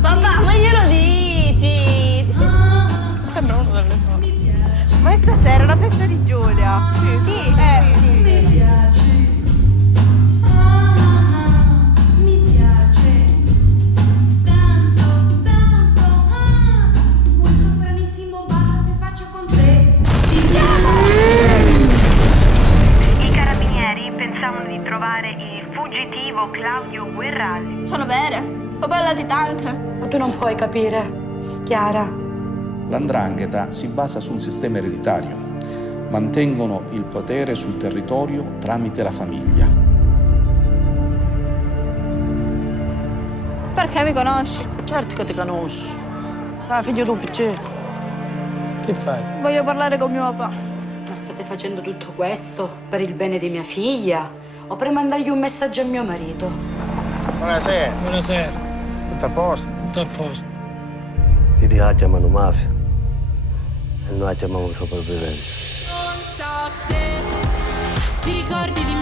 Papà, ma glielo dici? Sembra uno delle cose. Ma è stasera la festa di Giulia? Sì. Mi piace tanto, questo stranissimo ballo che faccio con te. Si chiama I carabinieri pensavano di trovare il fuggitivo Claudio Guerralli. Sono vere. Papà è latitante. Ma tu non puoi capire, Chiara. L''ndrangheta si basa su un sistema ereditario. Mantengono il potere sul territorio tramite la famiglia. Perché mi conosci? Certo che ti conosci. Sei figlio tuo piccino. Che fai? Voglio parlare con mio papà. Ma state facendo tutto questo per il bene di mia figlia o per mandargli un messaggio a mio marito? Buonasera. Buonasera. Tutto a posto? Tutto a posto. Lì la chiamano mafia e noi la chiamiamo sopravviventi. Non so se ti ricordi di